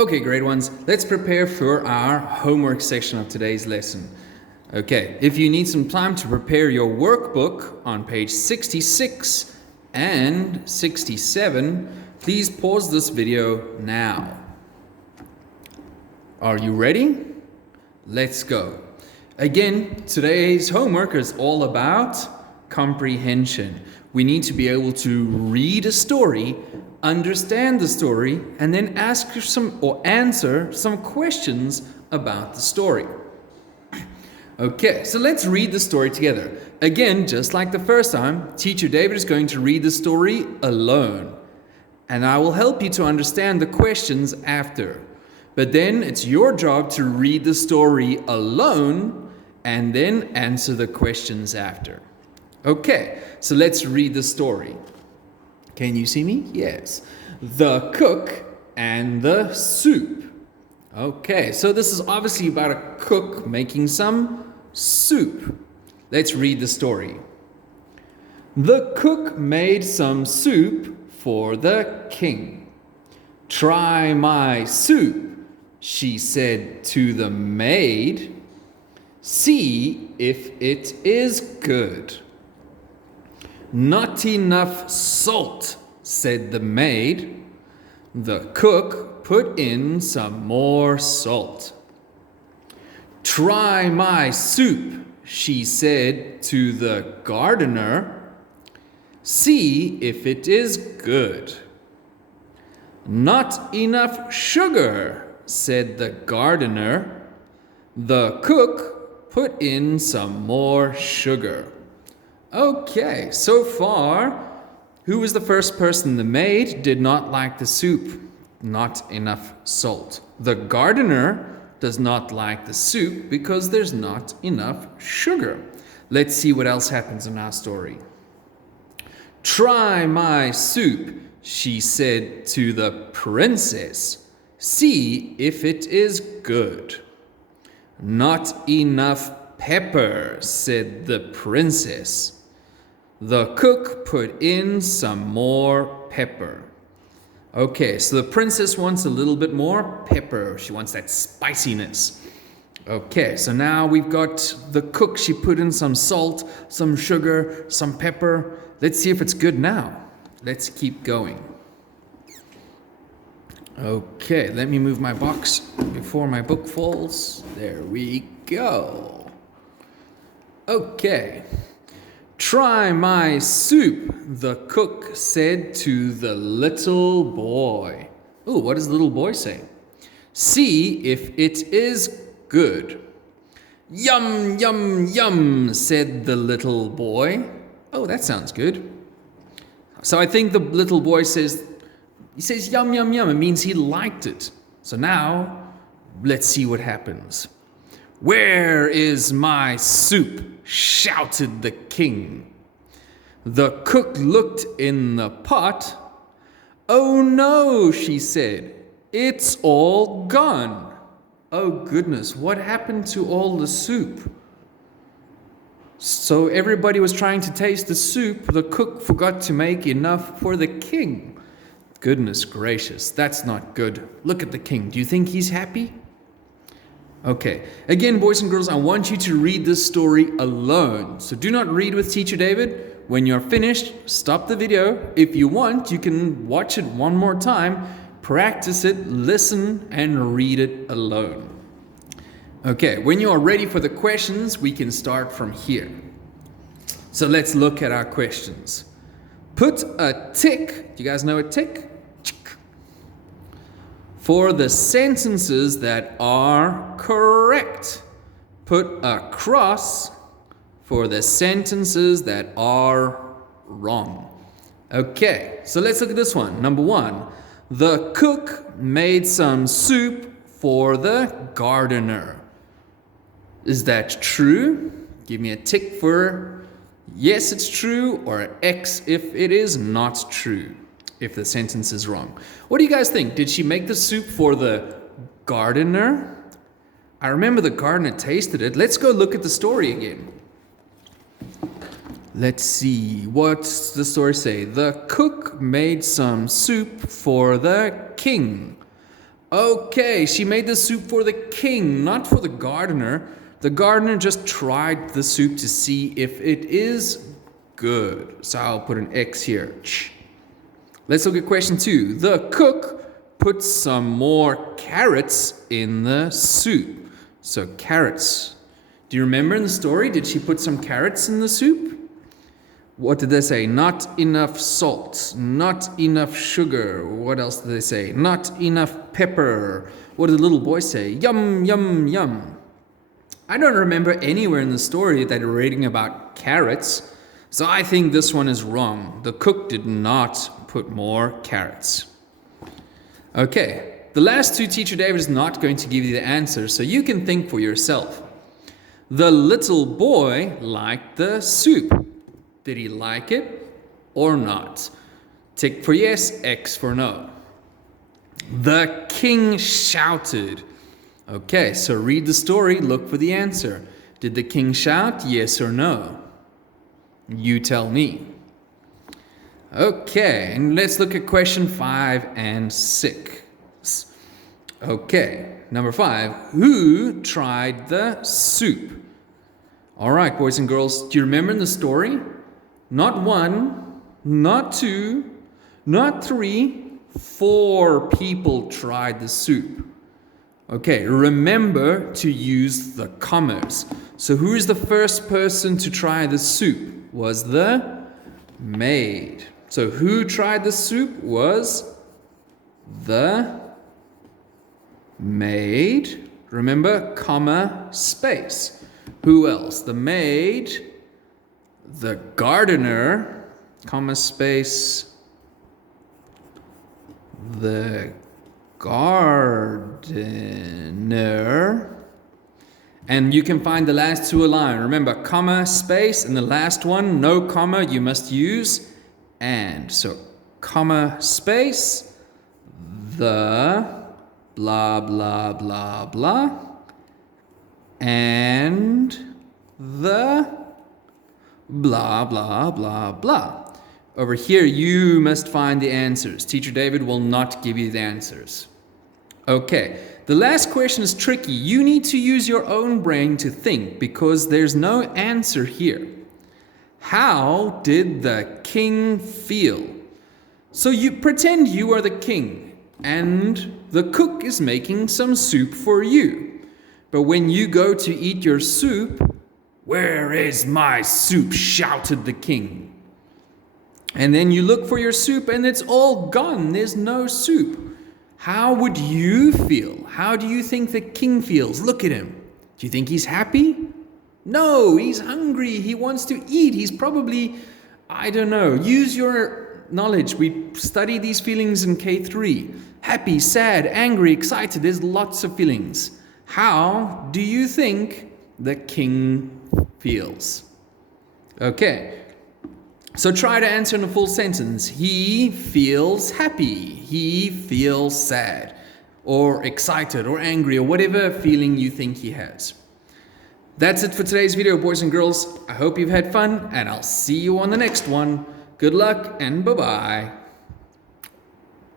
Okay, grade ones, let's prepare for our homework section of today's lesson. Okay, if you need some time to prepare your workbook on page 66 and 67, please pause this video now. Are you ready? Let's go. Again, today's homework is all about comprehension. We need to be able to read a story, understand the story, and then answer some questions about the story. Okay, so let's read the story together. Again, just like the first time, Teacher David is going to read the story alone. And I will help you to understand the questions after. But then it's your job to read the story alone and then answer the questions after. Okay, so let's read the story. Can you see me? Yes. The cook and the soup. Okay, so this is obviously about a cook making some soup. Let's read the story. The cook made some soup for the king. "Try my soup," she said to the maid. "See if it is good." "Not enough salt," said the maid. The cook put in some more salt. "Try my soup," she said to the gardener. "See if it is good." "Not enough sugar," said the gardener. The cook put in some more sugar. Okay, so far, who was the first person? The maid did not like the soup. Not enough salt. The gardener does not like the soup because there's not enough sugar. Let's see what else happens in our story. "Try my soup," she said to the princess. "See if it is good." "Not enough pepper," said the princess. The cook put in some more pepper. Okay, so the princess wants a little bit more pepper. She wants that spiciness. Okay, so now we've got the cook. She put in some salt, some sugar, some pepper. Let's see if it's good now. Let's keep going. Okay, let me move my box before my book falls. There we go. Okay. "Try my soup," the cook said to the little boy. Oh, what does the little boy say? "See if it is good." "Yum, yum, yum," said the little boy. Oh, that sounds good. So I think the little boy says yum, yum, yum. It means he liked it. So now, let's see what happens. "Where is my soup?" shouted the king. The cook looked in the pot. "Oh no," she said, "it's all gone." Oh goodness, what happened to all the soup? So everybody was trying to taste the soup. The cook forgot to make enough for the king. Goodness gracious, that's not good. Look at the king. Do you think he's happy? Okay, again, boys and girls, I want you to read this story alone. So do not read with Teacher David. When you're finished, stop the video. If you want, you can watch it one more time, practice it, listen, and read it alone. Okay, when you are ready for the questions, we can start from here. So let's look at our questions. Put a tick, do you guys know a tick? For the sentences that are correct. Put a cross for the sentences that are wrong. Okay, so let's look at this one. Number 1, the cook made some soup for the gardener. Is that true? Give me a tick for yes, it's true, or an X if it is not true. If the sentence is wrong. What do you guys think? Did she make the soup for the gardener? I remember the gardener tasted it. Let's go look at the story again. Let's see. What's the story say? The cook made some soup for the king. Okay, she made the soup for the king, not for the gardener. The gardener just tried the soup to see if it is good. So I'll put an X here. Let's look at question 2. The cook put some more carrots in the soup. So carrots. Do you remember in the story, did she put some carrots in the soup? What did they say? Not enough salt, not enough sugar. What else did they say? Not enough pepper. What did the little boy say? Yum, yum, yum. I don't remember anywhere in the story that they're reading about carrots, so I think this one is wrong. The cook did not put more carrots. Okay, the last two, Teacher David is not going to give you the answer, so you can think for yourself. The little boy liked the soup. Did he like it or not? Tick for yes, X for no. The king shouted. Okay, so read the story, look for the answer. Did the king shout, yes or no? You tell me. Okay, and let's look at question 5 and 6. Okay, number 5. Who tried the soup? All right, boys and girls, do you remember in the story? Not 1, not 2, not 3, 4 people tried the soup. Okay, remember to use the commas. So who is the first person to try the soup? Was the maid. So who tried the soup was the maid. Remember, comma, space. Who else? The maid, the gardener, comma, space, the gardener, and you can find the last two aligned. Remember, comma, space, and the last one, no comma, you must use and. So, comma, space, the blah, blah, blah, blah, and the blah, blah, blah, blah. Over here, you must find the answers. Teacher David will not give you the answers. Okay, the last question is tricky. You need to use your own brain to think because there's no answer here. How did the king feel? So you pretend you are the king and the cook is making some soup for you. But when you go to eat your soup, "Where is my soup?" shouted the king. And then you look for your soup and it's all gone. There's no soup. How would you feel? How do you think the king feels? Look at him. Do you think he's happy? No, he's hungry. He wants to eat. He's probably, I don't know, use your knowledge. We study these feelings in K3. Happy, sad, angry, excited. There's lots of feelings. How do you think the king feels? Okay. So try to answer in a full sentence. He feels happy. He feels sad or excited or angry or whatever feeling you think he has. That's it for today's video, boys and girls. I hope you've had fun and I'll see you on the next one. Good luck and bye-bye.